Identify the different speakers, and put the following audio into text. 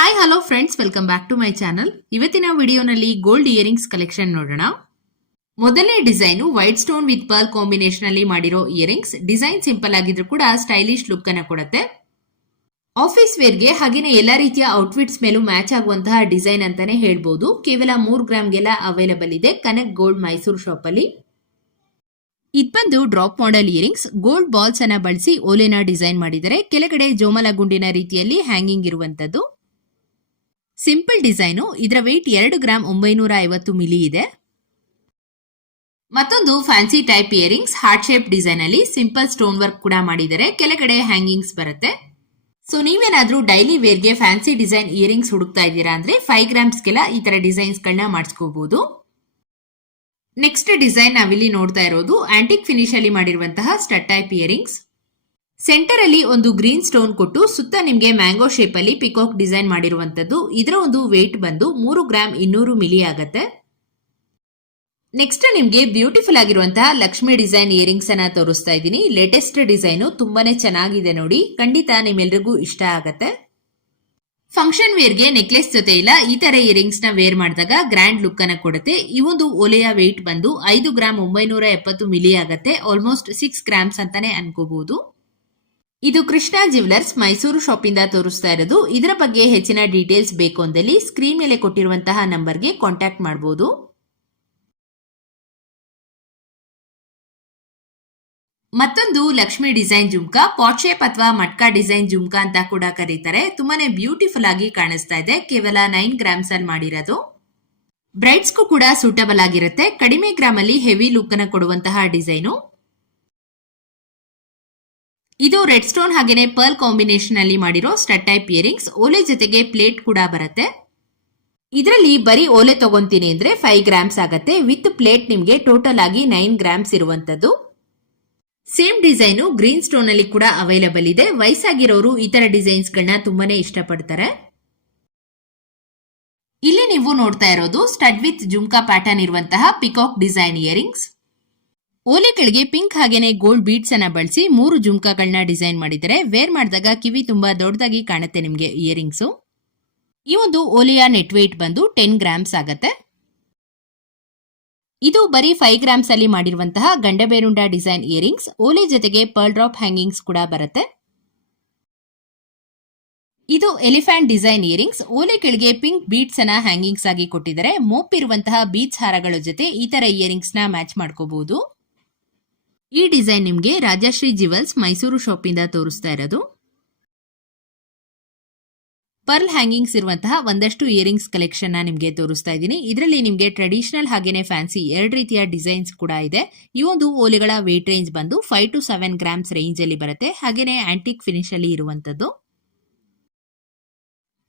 Speaker 1: Hi hello friends welcome back to my channel ಇವತ್ತಿನ ವಿಡಿಯೋನಲ್ಲಿ gold earrings collection ನೋಡೋಣ. ಮೊದಲನೇ design white stone with pearl combination ಅಲ್ಲಿ ಮಾಡಿರೋ ಇಯರಿಂಗ್ಸ್ ಡಿಸೈನ್ ಸಿಂಪಲ್ ಆಗಿದ್ರು ಕೂಡ ಸ್ಟೈಲಿಶ್ ಲುಕ್ ಅನ್ನ ಕೊಡುತ್ತೆ. ಆಫೀಸ್ ವೇರ್ಗೆ ಹಾಗೇನೆ ಎಲ್ಲಾ ರೀತಿಯ ಔಟ್ಫಿಟ್ಸ್ ಮೇಲೂ ಮ್ಯಾಚ್ ಆಗುವಂತಹ ಡಿಸೈನ್ ಅಂತಾನೆ ಹೇಳ್ಬೋದು. ಕೇವಲ ಮೂರು ಗ್ರಾಮ್ಗೆಲ್ಲ ಅವೈಲಬಲ್ ಇದೆ. ಕನಕ್ ಗೋಲ್ಡ್ ಮೈಸೂರು ಶಾಪ್ ಅಲ್ಲಿ. ಇದ್ ಬಂದು drop model earrings gold balls ಅನ್ನ ಬಳಸಿ ಓಲೆನ ಡಿಸೈನ್ ಮಾಡಿದರೆ ಕೆಳಗಡೆ ಜೋಮಲ ಗುಂಡಿನ ರೀತಿಯಲ್ಲಿ ಹ್ಯಾಂಗಿಂಗ್ ಇರುವಂತದ್ದು ಸಿಂಪಲ್ ಡಿಸೈನು ಇದರ ವೆಯ್ಟ್ ಎರಡು ಗ್ರಾಮ್ ಒಂಬೈನೂರ ಐವತ್ತು ಮಿಲಿ ಇದೆ. ಮತ್ತೊಂದು fancy type earrings heart shape design ಅಲ್ಲಿ ಸಿಂಪಲ್ ಸ್ಟೋನ್ ವರ್ಕ್ ಕೂಡ ಮಾಡಿದರೆ ಕೆಳಗಡೆ ಹ್ಯಾಂಗಿಂಗ್ಸ್ ಬರುತ್ತೆ. ಸೊ ನೀವೇನಾದ್ರೂ ಡೈಲಿ ವೇರ್ಗೆ ಫ್ಯಾನ್ಸಿ ಡಿಸೈನ್ ಇಯರಿಂಗ್ಸ್ ಹುಡುಕ್ತಾ ಇದ್ದೀರಾ ಅಂದ್ರೆ ಫೈವ್ ಗ್ರಾಮ್ಸ್ಗೆಲ್ಲ ಈ ತರ ಡಿಸೈನ್ಸ್ ಗಳನ್ನ ಮಾಡಿಸ್ಕೋಬಹುದು ನೆಕ್ಸ್ಟ್ ಡಿಸೈನ್ ನಾವಿಲ್ಲಿ ನೋಡ್ತಾ ಇರೋದು ಆಂಟಿಕ್ ಫಿನಿಶ್ ಅಲ್ಲಿ ಮಾಡಿರುವಂತಹ ಸ್ಟಡ್ ಟೈಪ್ ಇಯರಿಂಗ್ಸ್ ಸೆಂಟರ್ ಅಲ್ಲಿ ಒಂದು ಗ್ರೀನ್ ಸ್ಟೋನ್ ಕೊಟ್ಟು ಸುತ್ತ ನಿಮಗೆ ಮ್ಯಾಂಗೋ ಶೇಪ್ ಅಲ್ಲಿ ಪಿಕಾಕ್ ಡಿಸೈನ್ ಮಾಡಿರುವಂತದ್ದು. ಇದರ ಒಂದು ವೇಟ್ ಬಂದು ಮೂರು ಗ್ರಾಮ್ ಇನ್ನೂರು ಮಿಲಿ ಆಗತ್ತೆ. ನೆಕ್ಸ್ಟ್ ನಿಮ್ಗೆ ಬ್ಯೂಟಿಫುಲ್ ಆಗಿರುವಂತಹ ಲಕ್ಷ್ಮಿ ಡಿಸೈನ್ ಇಯರಿಂಗ್ಸ್ ಅನ್ನ ತೋರಿಸ್ತಾ ಇದ್ದೀನಿ. ಲೇಟೆಸ್ಟ್ ಡಿಸೈನು ತುಂಬಾನೇ ಚೆನ್ನಾಗಿದೆ ನೋಡಿ. ಖಂಡಿತ ನಿಮ್ಮೆಲ್ರಿಗೂ ಇಷ್ಟ ಆಗತ್ತೆ. ಫಂಕ್ಷನ್ ವೇರ್ಗೆ ನೆಕ್ಲೆಸ್ ಜೊತೆ ಇಲ್ಲ, ಈ ತರ ಇಯರಿಂಗ್ಸ್ನ ವೇರ್ ಮಾಡಿದಾಗ ಗ್ರ್ಯಾಂಡ್ ಲುಕ್ ಅನ್ನ ಕೊಡುತ್ತೆ. ಈ ಒಂದು ಒಲೆಯ ವೆಯ್ಟ್ ಬಂದು ಐದು ಗ್ರಾಮ್ ಒಂಬೈನೂರ ಎಪ್ಪತ್ತು ಮಿಲಿ ಆಗತ್ತೆ. ಆಲ್ಮೋಸ್ಟ್ ಸಿಕ್ಸ್ ಗ್ರಾಮ್ಸ್ ಅಂತಾನೆ ಅನ್ಕೋಬಹುದು ಇದು ಕೃಷ್ಣ ಜ್ಯುವೆಲರ್ಸ್ ಮೈಸೂರು ಶಾಪ್ ಇಂದ ತೋರಿಸ್ತಾ ಇರೋದು. ಇದರ ಬಗ್ಗೆ ಹೆಚ್ಚಿನ ಡೀಟೇಲ್ಸ್ ಬೇಕು ಅಂದಲ್ಲಿ ಸ್ಕ್ರೀನ್ ಮೇಲೆ ಕೊಟ್ಟಿರುವಂತಹ ನಂಬರ್ಗೆ ಕಾಂಟ್ಯಾಕ್ಟ್ ಮಾಡಬಹುದು ಮತ್ತೊಂದು Lakshmi design jhumka. Pot shape ಅಥವಾ ಮಟ್ಕಾ ಡಿಸೈನ್ ಜುಮ್ಕಾ ಅಂತ ಕೂಡ ಕರೀತಾರೆ. ತುಂಬಾನೇ ಬ್ಯೂಟಿಫುಲ್ ಆಗಿ ಕಾಣಿಸ್ತಾ ಇದೆ. ಕೇವಲ ನೈನ್ ಗ್ರಾಮ್ಸ್ ಅಲ್ಲಿ ಮಾಡಿರೋದು. ಬ್ರೈಡ್ಸ್ಗೂ ಕೂಡ ಸೂಟಬಲ್ ಆಗಿರುತ್ತೆ. ಕಡಿಮೆ ಗ್ರಾಮ್ ಅಲ್ಲಿ ಹೆವಿ ಲುಕ್ ಅನ್ನು ಕೊಡುವಂತಹ ಡಿಸೈನು. ಇದು ರೆಡ್ ಸ್ಟೋನ್ ಹಾಗೇನೆ ಪರ್ಲ್ ಕಾಂಬಿನೇಷನ್ ಅಲ್ಲಿ ಮಾಡಿರೋ ಸ್ಟಡ್ ಟೈಪ್ ಇಯರಿಂಗ್ಸ್. ಓಲೆ ಜೊತೆಗೆ ಪ್ಲೇಟ್ ಕೂಡ ಬರುತ್ತೆ. ಇದರಲ್ಲಿ ಬರೀ ಓಲೆ ತಗೊಂತೀನಿ ಅಂದ್ರೆ ಫೈವ್ ಗ್ರಾಮ್ಸ್ ಆಗತ್ತೆ. ವಿತ್ ಪ್ಲೇಟ್ ನಿಮ್ಗೆ ಟೋಟಲ್ ಆಗಿ ನೈನ್ ಗ್ರಾಮ್ಸ್ ಇರುವಂತದ್ದು. ಸೇಮ್ ಡಿಸೈನು ಗ್ರೀನ್ ಸ್ಟೋನ್ ಅಲ್ಲಿ ಕೂಡ ಅವೈಲಬಲ್ ಇದೆ. ವಯಸ್ಸಾಗಿರೋರು ಈ ತರ ಡಿಸೈನ್ಸ್ ಗಳನ್ನ ತುಂಬಾನೇ ಇಷ್ಟಪಡ್ತಾರೆ. ಇಲ್ಲಿ ನೀವು ನೋಡ್ತಾ ಇರೋದು ಸ್ಟಡ್ ವಿತ್ ಜುಮ್ಕಾ ಪ್ಯಾಟರ್ನ್ ಇರುವಂತಹ ಪಿಕಾಕ್ ಡಿಸೈನ್ ಇಯರಿಂಗ್ಸ್. ಓಲೆಗಳಿಗೆ ಪಿಂಕ್ ಹಾಗೇನೆ ಗೋಲ್ಡ್ ಬೀಡ್ಸ್ ಅನ್ನ ಬಳಸಿ ಮೂರು ಜುಮ್ಕಾಗಳನ್ನ ಡಿಸೈನ್ ಮಾಡಿದರೆ ವೇರ್ ಮಾಡಿದಾಗ ಕಿವಿ ತುಂಬಾ ದೊಡ್ಡದಾಗಿ ಕಾಣುತ್ತೆ ನಿಮಗೆ ಇಯರಿಂಗ್ಸ್. ಈ ಒಂದು ಓಲೆಯ ನೆಟ್ ವೇಟ್ ಬಂದು ಟೆನ್ ಗ್ರಾಮ್ಸ್ ಆಗತ್ತೆ. ಇದು ಬರೀ ಫೈವ್ ಗ್ರಾಮ್ಸ್ ಅಲ್ಲಿ ಮಾಡಿರುವಂತಹ ಗಂಡಬೇರುಂಡ ಡಿಸೈನ್ ಇಯರಿಂಗ್ಸ್. ಓಲೆ ಜೊತೆಗೆ ಪರ್ಲ್ ಡ್ರಾಪ್ ಹ್ಯಾಂಗಿಂಗ್ಸ್ ಕೂಡ ಬರುತ್ತೆ. ಇದು ಎಲಿಫ್ಯಾಂಟ್ ಡಿಸೈನ್ ಇಯರಿಂಗ್ಸ್. ಓಲೆ ಕೆಳಗೆ ಪಿಂಕ್ ಬೀಟ್ಸ್ ಅನ್ನ ಹ್ಯಾಂಗಿಂಗ್ಸ್ ಆಗಿ ಕೊಟ್ಟಿದ್ದಾರೆ ಮೋಪ್ ಇರುವಂತಹ ಬೀಚ್ ಹಾರಗಳ ಜೊತೆ ಈ ತರ ಇಯರಿಂಗ್ಸ್ನ ಮ್ಯಾಚ್ ಮಾಡ್ಕೋಬಹುದು ಈ ಡಿಸೈನ್ ನಿಮ್ಗೆ ರಾಜಶ್ರೀ ಜಿವೆಲ್ಸ್ ಮೈಸೂರು ಶಾಪ್ ಇಂದ ತೋರಿಸ್ತಾ ಇರೋದು. ಪರ್ಲ್ ಹ್ಯಾಂಗಿಂಗ್ಸ್ ಇರುವಂತಹ ಒಂದಷ್ಟು ಇಯರಿಂಗ್ಸ್ ಕಲೆಕ್ಷನ್ ನಿಮ್ಗೆ ತೋರಿಸ್ತಾ ಇದ್ದೀನಿ. ಇದರಲ್ಲಿ ನಿಮಗೆ ಟ್ರೆಡಿಷನಲ್ ಹಾಗೇನೆ ಫ್ಯಾನ್ಸಿ ಎರಡು ರೀತಿಯ ಡಿಸೈನ್ಸ್ ಕೂಡ ಇದೆ. ಈ ಒಂದು ಓಲೆಗಳ ವೇಟ್ ರೇಂಜ್ ಬಂದು five to seven grams range ಅಲ್ಲಿ ಬರುತ್ತೆ. ಹಾಗೇನೆ ಆಂಟಿಕ್ ಫಿನಿಶ್ ಅಲ್ಲಿ ಇರುವಂತದ್ದು.